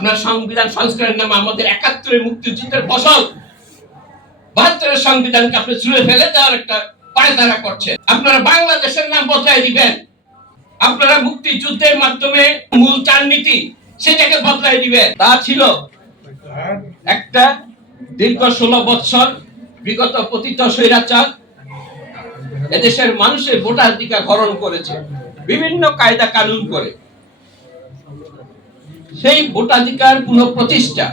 আপনার সংবিধান, সংস্কারের নামে আমাদের একাত্তরের মুক্তিযুদ্ধের ফসল। বাহাত্তরের সংবিধানকে আপনি ছুঁড়ে ফেলে দেওয়ার একটা পায়তারা করছেন আপনারা বাংলাদেশের নাম বদলাই দিবেন। আপনারা মুক্তিযুদ্ধের মাধ্যমে মূল চার নীতি সেটাকে বদলাই দিবেন। তা ছিল একটা দীর্ঘ ষোলো বৎসর বিগত পতিত স্বৈরাচার এদেশের মানুষের ভোটাধিকার হরণ করেছে। বিভিন্ন কায়দা কানুন করে। সেই ভোটাধিকার পুনঃপ্রতিষ্ঠা।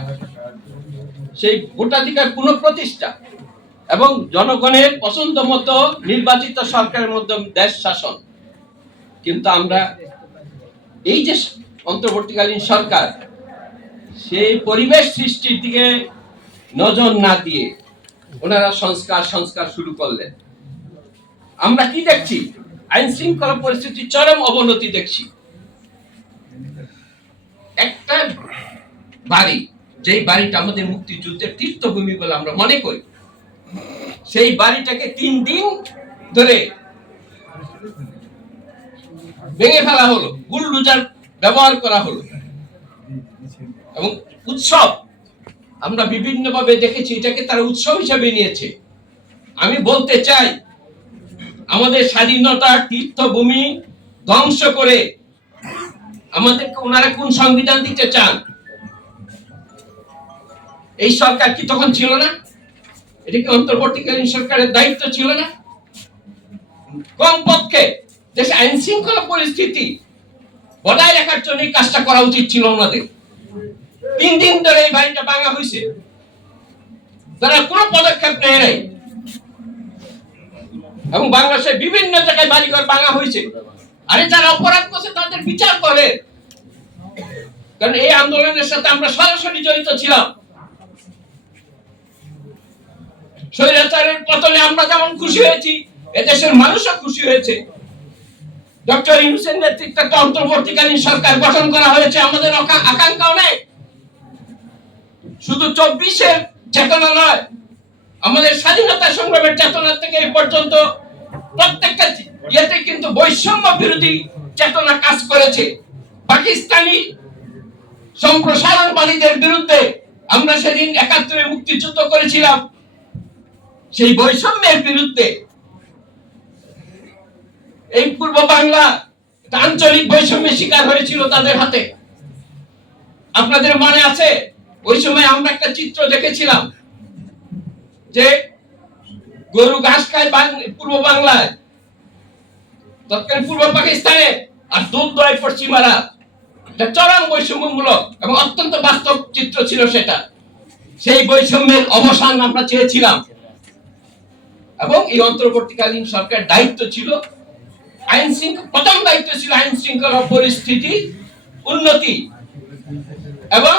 সেই ভোটাধিকার পুনঃপ্রতিষ্ঠা এবং জনগণের পছন্দ মতো নির্বাচিত সরকারের মধ্যে দেশ শাসন। কিন্তু আমরা এই যে অন্তর্বর্তীকালীন সরকার, সেই পরিবেশ সৃষ্টির দিকে নজর না দিয়ে ওনারা সংস্কার সংস্কার শুরু করলেন। আমরা কি দেখছি? আইন শৃঙ্খলা পরিস্থিতি চরম অবনতি দেখছি। বাড়ি, যেই বাড়িটা আমাদের মুক্তিযুদ্ধের তীর্থভূমি বলে আমরা মনে করি, সেই বাড়িটাকে তিন দিন ধরে ভেঙে ফেলা হলো, বুলডুজার ব্যবহার করা হলো। এবং উৎসব, আমরা বিভিন্ন ভাবে দেখেছি, এটাকে তারা উৎসব হিসেবে নিয়েছে। আমি বলতে চাই, আমাদের স্বাধীনতা তীর্থভূমি ধ্বংস করে আমাদেরকে ওনারা কোন সংবিধান দিতে চান? এই সরকার কি তখন ছিল না? এটা কি অন্তর্বর্তীকালীন সরকারের দায়িত্ব ছিল না? কমপক্ষে দেশে আইন শৃঙ্খলা পরিস্থিতি বজায় রাখার জন্য এই কাজটা করা উচিত ছিল ওনাদের। তিন দিন ধরে এই বাড়িটা ভাঙা হয়েছে। তারা কোনো পদক্ষেপ নেয় নাই। এবং বাংলাদেশের বিভিন্ন জায়গায় বাড়িঘর ভাঙা হয়েছে। আরে যারা অপরাধ করছে, তাদের বিচার করে। কারণ এই আন্দোলনের সাথে আমরা সরাসরি জড়িত ছিলাম। স্বৈরাচারের পতনে আমরা যেমন খুশি হয়েছি, এদেশের মানুষও খুশি হয়েছে। ডক্টর ইউনুসের নেতৃত্বে একটা অন্তর্বর্তীকালীন সরকার গঠন করা হয়েছে, আমাদের আকা- আকাঙ্ক্ষাও নেই। শুধু চব্বিশের চেতনা নয়, আমাদের স্বাধীনতা সংগ্রামের চেতনা থেকে এই পর্যন্ত প্রত্যেকটা ইয়েতে কিন্তু বৈষম্য বিরোধী চেতনা কাজ করেছে। পাকিস্তানি সম্প্রসারণবাদীদের বিরুদ্ধে আমরা সেদিন একাত্তরে মুক্তিযুদ্ধ করেছিলাম। সেই বৈষম্যের বিরুদ্ধে এই পূর্ব বাংলা আঞ্চলিক বৈষম্যের শিকার হয়েছিল তাদের হাতে। আপনাদের মনে আছে? ওই সময় আমরা একটা চিত্র দেখেছিলাম যে গরু ঘাস খায় পূর্ব বাংলায়, তৎকালীন পূর্ব পাকিস্তানে, আর দুধ দয় পশ্চিমারা। চরম বৈষম্যমূলক এবং অত্যন্ত বাস্তব চিত্র ছিল সেটা। সেই বৈষম্যের অবসান আমরা চেয়েছিলাম। এবং এই অন্তর্বর্তীকালীন সরকার দায়িত্ব ছিল আইন শৃঙ্খলা, প্রথম দায়িত্ব ছিল আইন শৃঙ্খলা পরিস্থিতি, উন্নতি এবং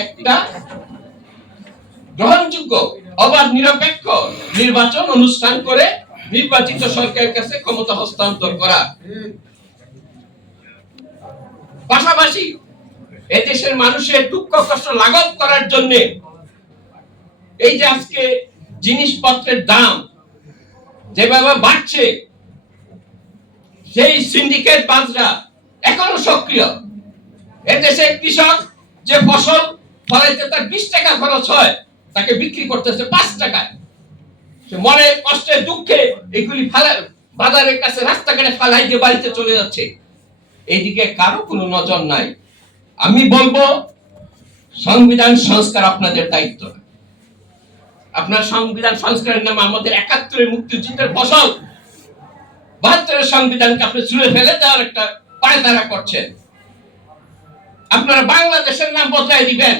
একটা গ্রহণযোগ্য, অবাধ, নিরপেক্ষ নির্বাচন অনুষ্ঠান করে নির্বাচিত সরকারের কাছে ক্ষমতা হস্তান্তর করা। পাশাপাশি এদেশের মানুষের দুঃখ, কষ্ট লাঘব করার জন্য এই যে আজকে জিনিসপত্রের দাম যেভাবে বাড়ছে, সেই সিন্ডিকেট বাজরা এখনও সক্রিয়। এদেশে কৃষক যে ফসল ফলাইতে তার বিশ টাকা খরচ হয়, তাকে বিক্রি করতেছে পাঁচ টাকায়। সে মনে কষ্টে দুঃখে এগুলি ফেলা বাজারের কাছে রাস্তাঘাটে ফালাই দিয়ে বাড়িতে চলে যাচ্ছে। এইদিকে কারও কোনো নজর নাই। আমি বলব, সংবিধান সংস্কার আপনাদের দায়িত্ব। আপনার সংবিধান সংস্কারের নামে আমাদের একাত্তরের মুক্তিযুদ্ধের ফসল। বাহাত্তরের সংবিধানকে আপনি ছুঁড়ে ফেলে দেওয়ার একটা পায়তারা করছেন। আপনারা বাংলাদেশের নাম বদলাই দিবেন।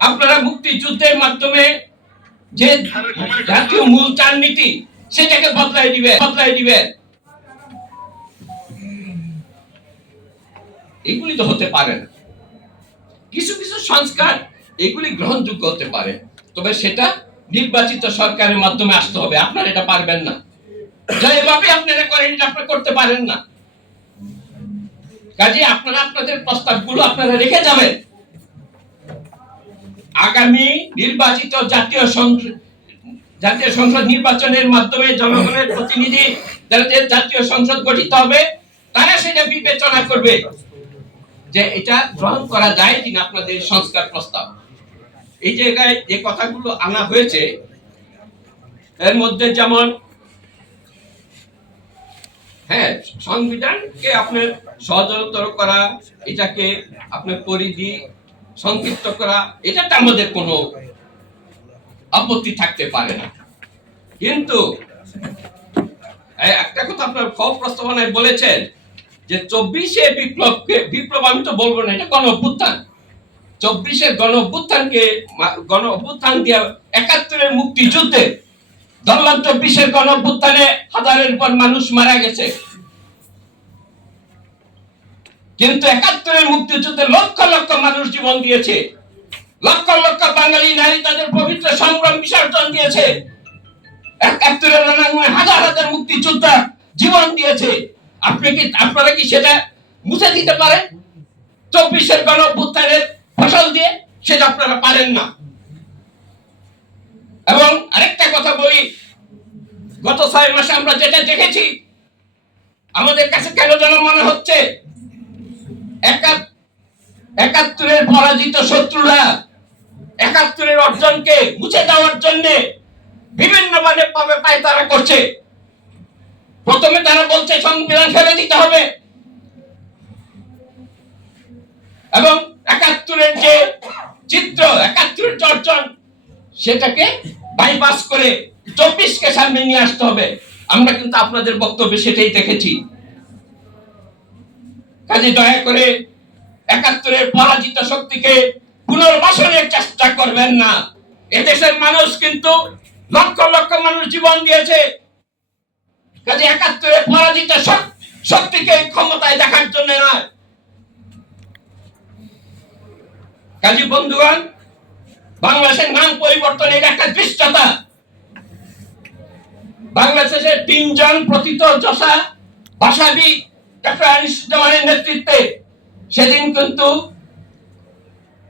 আপনারা মুক্তিযুদ্ধের মাধ্যমে যে জাতীয় মূল চার নীতি সেটাকে বদলাই দিবে বদলাই দিবেন। এগুলি তো হতে পারে না। কিছু কিছু সংস্কার এগুলি গ্রহণযোগ্য হতে পারে। তবে সেটা নির্বাচিত সরকারের মাধ্যমে আসতে হবে। আপনারা এটা পারবেন না। যা এভাবে আপনারা করেন, এটা করতে পারেন না। কাজে আপনারা আপনাদের প্রস্তাবগুলো আপনারা রেখে যাবেন। আগামী নির্বাচিত জাতীয় সংসদ জাতীয় সংসদ নির্বাচনের মাধ্যমে জনগণের প্রতিনিধি জাতীয় সংসদ গঠিত হবে, তারা সেটা বিবেচনা করবে যে এটা গ্রহণ করা যায় কিনা আপনাদের সংস্কার প্রস্তাব। এই জায়গায় যে কথাগুলো আনা হয়েছে, এর মধ্যে যেমন হ্যাঁ সংবিধানকে আপনার সহজতর করা, এটাকে আপনার পরিধি সংক্ষিপ্ত করা, এটাতে আমাদের কোনো আপত্তি থাকতে পারে না। কিন্তু একটা কথা আপনার ফল প্রস্তাবনায় বলেছেন যে চব্বিশে বিপ্লবকে, বিপ্লব আমি তো বলব না, এটা গণ চব্বিশের গণ অভ্যুত্থানকে গণ অভ্যুত্থান দিয়ে একাত্তরের মুক্তিযুদ্ধে ধরলাম চব্বিশের গণ অভ্যুত্থানে হাজারের পর মানুষ মারা গেছে। কিন্তু একাত্তরের মুক্তিযুদ্ধে লক্ষ লক্ষ মানুষ জীবন দিয়েছে। লক্ষ লক্ষ বাঙালি নারী তাদের পবিত্র সংগ্রাম বিসর্জন দিয়েছে। একাত্তরের রণাঙ্গনে হাজার হাজার মুক্তিযোদ্ধা জীবন দিয়েছে। আপনি কি আপনারা কি সেটা মুছে দিতে পারেন? চব্বিশের গণ অভ্যুত্থানের ফসল দিয়ে সেটা আপনারা পারেন না। এবং আরেকটা কথা বলি, গত ছয় মাসে আমরা যেটা দেখেছি, আমাদের কাছে কেন যেন মনে হচ্ছে একা- একাত্তরের পরাজিত শত্রুরা একাত্তরের অর্জনকে মুছে দেওয়ার জন্য বিভিন্ন মানে পাবে পায় তারা করছে। প্রথমে তারা বলছে সংবিধান ফেলে দিতে হবে। এবং একাত্তরের যে চিত্র একাত্তরের অর্জন, সেটাকে বাইপাস করে চব্বিশকে সামনে নিয়ে আসতে হবে। আমরা কিন্তু আপনাদের বক্তব্যে সেটাই দেখেছি। কাজে দয়া করে একাত্তরের পরাজিত শক্তিকে পুনর্বাসনের চেষ্টা করবেন না। এদেশের মানুষ কিন্তু লক্ষ লক্ষ মানুষ জীবন দিয়েছে। কাজে একাত্তরের পরাজিত শক- শক্তিকে ক্ষমতায় দেখার জন্য নয়। কাজী বন্ধুগণ, বাংলাদেশের নাম পরিবর্তনের একটা দৃষ্টতা বাংলাদেশের তিনজন প্রথিত যশা ভাষাবিদ ডক্টর আনিসুজ্জামানের নেতৃত্বে, সেদিন কিন্তু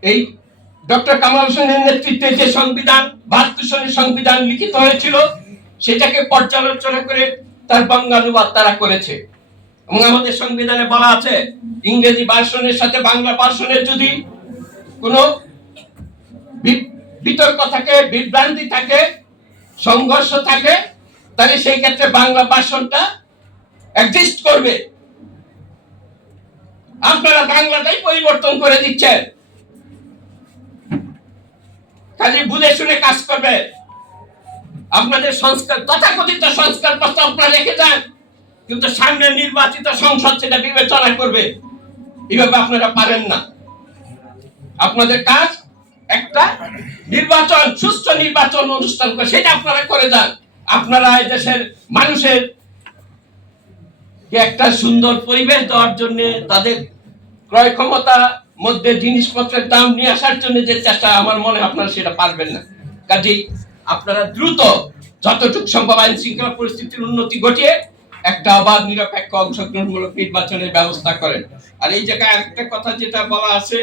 এই ডক্টর কামাল হোসেনের নেতৃত্বে যে সংবিধান, বাহাত্তর সনের সংবিধান লিখিত হয়েছিল, সেটাকে পর্যালোচনা করে তার বঙ্গানুবাদ তারা করেছে। এবং আমাদের সংবিধানে বলা আছে, ইংরেজি ভার্সনের সাথে বাংলা ভার্সনের যদি কোনো বিতর্ক থাকে বিভ্রান্তি থাকে, সংঘর্ষ থাকে, তাহলে সেই ক্ষেত্রে বাংলা ভাষণটা এক্সিস্ট করবে। আপনারা বাংলাটাই পরিবর্তন করে দিচ্ছেন। কাজে বুঝে শুনে কাজ করবে। আপনাদের সংস্কার, তথাকথিত সংস্কার প্রস্তাব আপনারা রেখে যান কিন্তু সামনে নির্বাচিত সংসদ সেটা বিবেচনা করবে। এইভাবে আপনারা পারেন না। আপনাদের কাজ একটা নির্বাচন সুস্থ নির্বাচন অনুষ্ঠান করে, সেটা আপনারা করে যান। আপনারা এই দেশের মানুষের একটা সুন্দর পরিবেশ দেওয়ার জন্য, তাদের ক্রয় ক্ষমতা মধ্যে জিনিসপত্রের দাম নিয়ে আসার জন্য যে চেষ্টা, আমার মনে আপনারা সেটা পারবেন না। কাজেই আপনারা দ্রুত যতটুকু সম্ভব আইন শৃঙ্খলা পরিস্থিতির উন্নতি ঘটিয়ে একটা অবাধ, নিরপেক্ষ, অংশগ্রহণমূলক নির্বাচনের ব্যবস্থা করেন। আর এই জায়গায় একটা কথা যেটা বলা আছে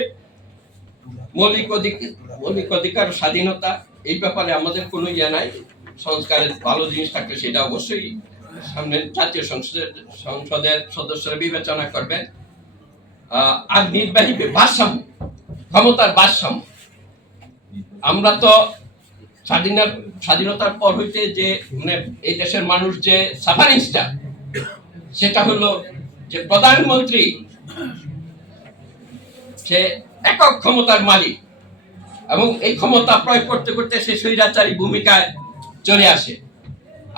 মৌলিক অধিকার মৌলিক অধিকার, স্বাধীনতা, এই ব্যাপারে আমাদের কোনো ইয়ে নাই। সংস্কারের ভালো জিনিস থাকলে সেটা অবশ্যই সামনে জাতীয় সংসদের সংসদের সদস্যরা বিবেচনা করবেন আর নির্বাহী ভারসাম্য, ক্ষমতার ভারসাম্য। আমরা তো স্বাধীনতার স্বাধীনতার পর হইতে যে মানে এই দেশের মানুষ যে সাফারিংসটা সেটা হলো যে প্রধানমন্ত্রী, সে একক ক্ষমতার মালিক। এবং এই ক্ষমতা প্রয়োগ করতে করতে সে স্বৈরাচারী ভূমিকায় চলে আসে।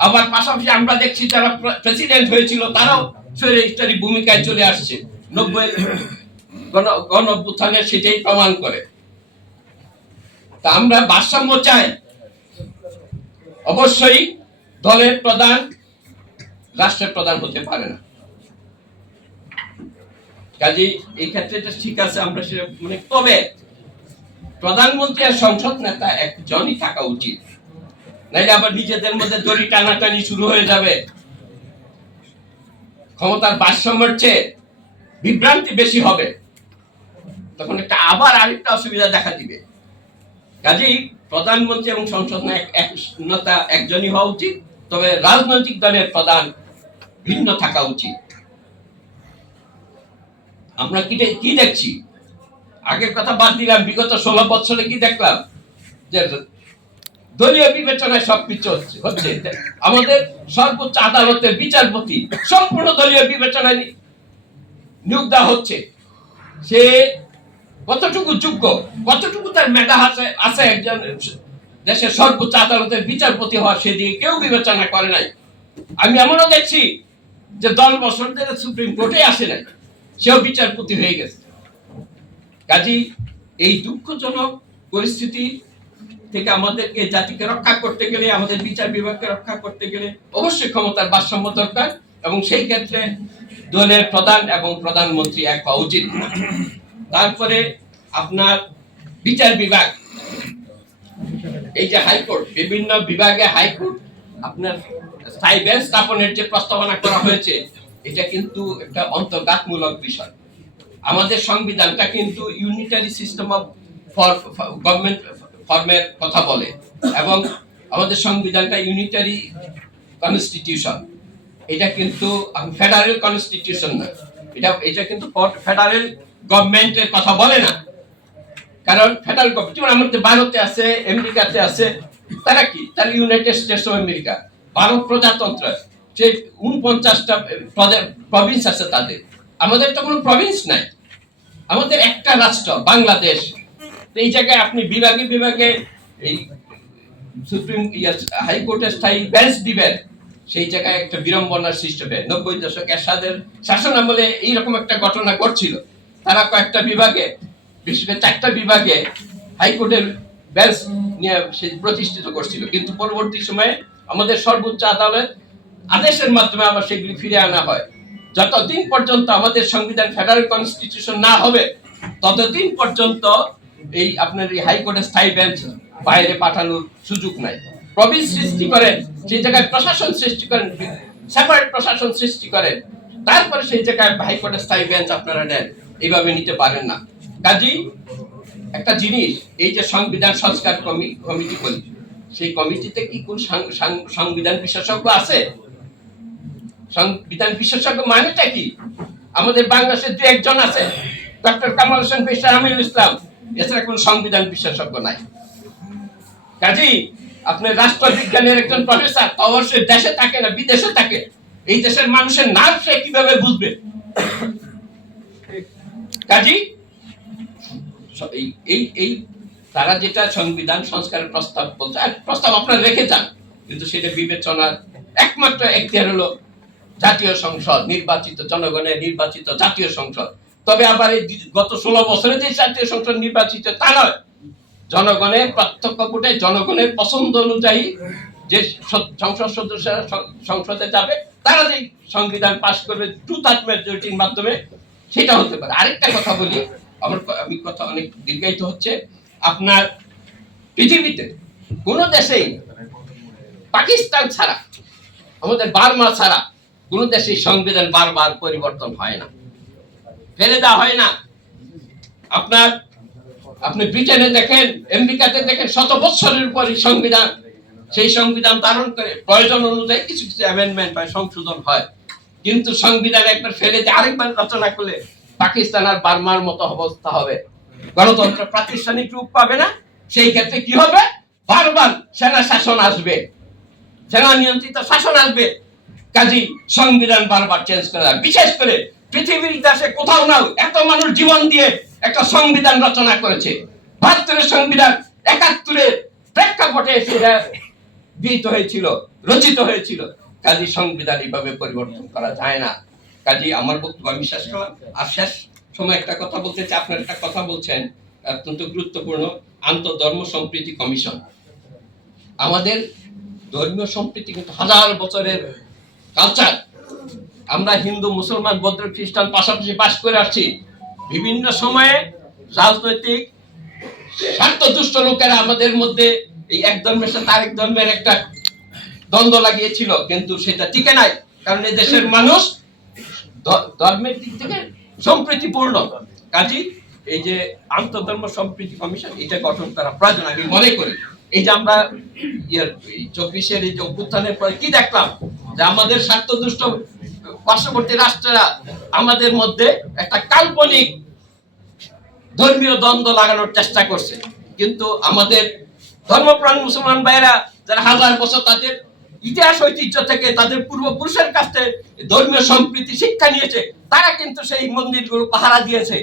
আবার পাশাপাশি আমরা দেখছি যারা প্রেসিডেন্ট হয়েছিল, তারাও স্বৈরাচারী ভূমিকায় চলে আসছে। নব্বই গণ গণ সেটাই প্রমাণ করে। তা আমরা ভারসাম্য চাই। অবশ্যই দলের প্রধান, রাষ্ট্রের প্রধান হতে পারে না। কাজে এই ক্ষেত্রে এটা ঠিক আছে, আমরা সেটা মানে তবে প্রধানমন্ত্রী আর সংসদ নেতা একজনই থাকা উচিত। নাইলে আবার নিজেদের মধ্যে দড়ি টানাটানি শুরু হয়ে যাবে। ক্ষমতার ভারসাম্যের চেয়ে বিভ্রান্তি বেশি হবে। তখন একটা আবার আরেকটা অসুবিধা দেখা দিবে। কাজেই প্রধানমন্ত্রী এবং সংসদ নেতা একজনই হওয়া উচিত, তবে রাজনৈতিক দলের প্রধান ভিন্ন থাকা উচিত। আমরা কি কি দেখছি? আগের কথা বাদ দিলাম, বিগত ষোলো বছরে কি দেখলাম? যে দলীয় বিবেচনায় সবকিছু হচ্ছে হচ্ছে। আমাদের সর্বোচ্চ আদালতের বিচারপতি সম্পূর্ণ দলীয় বিবেচনায় নিয়োগ দেওয়া হচ্ছে। সে কতটুকু যোগ্য, কতটুকু তার মেধা আছে আছে একজন দেশের সর্বোচ্চ আদালতের বিচারপতি হওয়া সেদিকে কেউ বিবেচনা করে নাই। আমি এমনও দেখছি যে দশ বছর ধরে সুপ্রিম কোর্টে আসে নাই। সেও বিচারপতি হয়ে গেছে। কাজী, এই দুঃখজনক পরিস্থিতি থেকে আমাদেরকে জাতিকে রক্ষা করতে গেলে, আমাদের বিচার বিভাগকে রক্ষা করতে গেলে অবশ্যই ক্ষমতার ভারসাম্য দরকার এবং সেই ক্ষেত্রে দলের প্রধান এবং প্রধানমন্ত্রী এক হওয়া উচিত। তারপরে আপনার বিচার বিভাগ। এই যে হাইকোর্ট, বিভিন্ন বিভাগে হাইকোর্ট আপনার স্থায়ী বেঞ্চ স্থাপনের যে প্রস্তাবনা করা হয়েছে এটা কিন্তু একটা অন্তর্ঘাতমূলক বিষয়। আমাদের সংবিধানটা কিন্তু ইউনিটারি সিস্টেম অফ গভর্নমেন্ট ফর্মের কথা বলে এবং আমাদের সংবিধানটা ইউনিটারি কনস্টিটিউশন এটা কিন্তু ফেডারেল কনস্টিটিউশন না। এটা এটা কিন্তু ফেডারেল গভর্নমেন্টের কথা বলে না। কারণ ফেডারেল গভর্নমেন্ট যেমন আমাদের ভারতে আছে, আমেরিকাতে আছে, তারা কি? তারা United States of America Bharat প্রজাতন্ত্র সে উনপঞ্চাশটা প্রভিন্স আছে তাদের। আমাদের তো কোনো প্রভিন্স নাই। আমাদের একটা রাষ্ট্র, বাংলাদেশ। এই জায়গায় আপনি বিভাগে বিভাগে এই সুপ্রিম হাইকোর্টের স্থায়ী বেঞ্চ দিবেন। সেই জায়গায় একটা বিড়ম্বনার সৃষ্টি হবে। নব্বই দশক এরশাদের শাসন আমলে এইরকম একটা ঘটনা ঘটছিল। তারা কয়েকটা বিভাগে, বিশেষ করে চারটা বিভাগে হাইকোর্টের বেঞ্চ নিয়ে সে প্রতিষ্ঠিত করছিল। কিন্তু পরবর্তী সময়ে আমাদের সর্বোচ্চ আদালত আদেশের মাধ্যমে আবার সেগুলি ফিরে আনা হয়। যতদিন পর্যন্ত আমাদের সংবিধান ফেডারেল কনস্টিটিউশন না হবে, ততদিন পর্যন্ত এই আপনার এই হাইকোর্টের স্থায়ী বেঞ্চ বাইরে পাঠানোর সুযোগ নাই। প্রভিন্স সৃষ্টি করেন সেই জায়গায় প্রশাসন সৃষ্টি করেন সেপারেট প্রশাসন সৃষ্টি করেন, তারপরে সেই জায়গায় হাইকোর্টের স্থায়ী বেঞ্চ আপনারা নেন। এইভাবে নিতে পারেন না। কাজী একটা জিনিস, এই যে সংবিধান সংস্কার কমি- কমিটি বলি, সেই কমিটিতে কি কোন সংবিধান বিশেষজ্ঞ আছে? সংবিধান বিশেষজ্ঞ মানেটা কি? আমাদের বাংলাদেশে দু একজন আছে। ডক্টর কামাল হোসেন পেশা আমিরুল ইসলাম। এছাড়া কোন সংবিধান বিশেষজ্ঞ নাই। কাজী আপনার রাষ্ট্রবিজ্ঞানের একজন প্রফেসর অবশ্যই দেশে থাকে না, বিদেশে থাকে। এই দেশের মানুষের নাম সে কীভাবে বুঝবে? কাজী এই এই এই, তারা যেটা সংবিধান সংস্কারের প্রস্তাব বলছে, আর প্রস্তাব আপনারা রেখে যান। কিন্তু সেটা বিবেচনার একমাত্র এখতিয়ার হলো জাতীয় সংসদ, নির্বাচিত জনগণের নির্বাচিত জাতীয় সংসদ। তবে আবার এই গত ষোলো বছরে যে জাতীয় সংসদ নির্বাচিত, তা নয়। জনগণের প্রত্যক্ষ ভোটে জনগণের পছন্দ অনুযায়ী যে সংসদ সদস্যরা সংসদে যাবে, তারা যে সংবিধান পাশ করবে, টু থার্ড মেজরিটির মাধ্যমে, সেটা হতে পারে। আরেকটা কথা বলি, আমার আমি কথা অনেক দীর্ঘায়িত হচ্ছে। আপনার পৃথিবীতে কোনো দেশেই পাকিস্তান ছাড়া, আমাদের বার্মা ছাড়া কোন দেশে সংবিধান বারবার পরিবর্তন হয় না। ফেলে দেওয়া হয় না। আপনার, আপনি ব্রিটেনে দেখেন, আমেরিকাতে দেখেন, শত বৎসরের পরই সংবিধান, সেই সংবিধান ধারণ করে, প্রয়োজন অনুযায়ী কিছু কিছু অ্যামেন্ডমেন্ট বা সংশোধন হয়। কিন্তু সংবিধান একবার ফেলে দিয়ে আরেকবার রচনা করলে পাকিস্তান আর বার্মার মতো অবস্থা হবে। গণতন্ত্র প্রাতিষ্ঠানিক রূপ পাবে না। সেই ক্ষেত্রে কি হবে? বারবার সেনা শাসন আসবে। সেনা নিয়ন্ত্রিত শাসন আসবে। কাজী সংবিধান বারবার চেঞ্জ করা। বিশেষ করে পৃথিবীর ইতিহাসে কোথাও না এত মানুষ জীবন দিয়ে একটা সংবিধান রচনা করেছে। বাহাত্তরের সংবিধান একাত্তরের প্রেক্ষাপটে সেটা গৃহীত হয়েছিল, রচিত হয়েছিল। কাজী সংবিধান এইভাবে পরিবর্তন করা যায় না। কাজী আমার বক্তব্য, আমি শেষ করলাম। আর শেষ সময় একটা কথা বলতে চাই, আপনার একটা কথা বলছেন, অত্যন্ত গুরুত্বপূর্ণ, আন্তঃধর্ম সম্প্রীতি কমিশন। আমাদের ধর্মীয় সম্প্রীতি কিন্তু হাজার বছরের কালচার। আমরা হিন্দু, মুসলমান, বৌদ্ধ, খ্রিস্টান পাশাপাশি বাস করে আসছি। বিভিন্ন সময়ে রাজনৈতিক স্বার্থ দুষ্ট লোকেরা আমাদের মধ্যে এই এক ধর্মের সাথে আরেক ধর্মের একটা দ্বন্দ্ব লাগিয়েছিল, কিন্তু সেটা টিকে নাই। কারণ এই দেশের মানুষ ধর্মের দিক থেকে সম্প্রীতিপূর্ণ। কাজী, এই যে আন্তধর্ম সম্প্রীতি কমিশন, এটা গঠন করা প্রয়োজন, আমি মনে করি। এই যে আমরা চব্বিশের এই যে অভ্যুত্থানের পরে কি দেখলাম? আমাদের স্বার্থদুষ্ট পার্শ্ববর্তী রাষ্ট্ররা আমাদের মধ্যে একটা কাল্পনিক ধর্মীয় দ্বন্দ্ব লাগানোর চেষ্টা করছে। কিন্তু আমাদের ধর্মপ্রাণ মুসলমান ভাইয়েরা যারা হাজার বছর তাদের ইতিহাস, ঐতিহ্য থেকে তাদের পূর্বপুরুষের কাছ থেকে ধর্মীয় সম্প্রীতি শিক্ষা নিয়েছে, তারা কিন্তু সেই মন্দিরগুলো পাহারা দিয়েছে।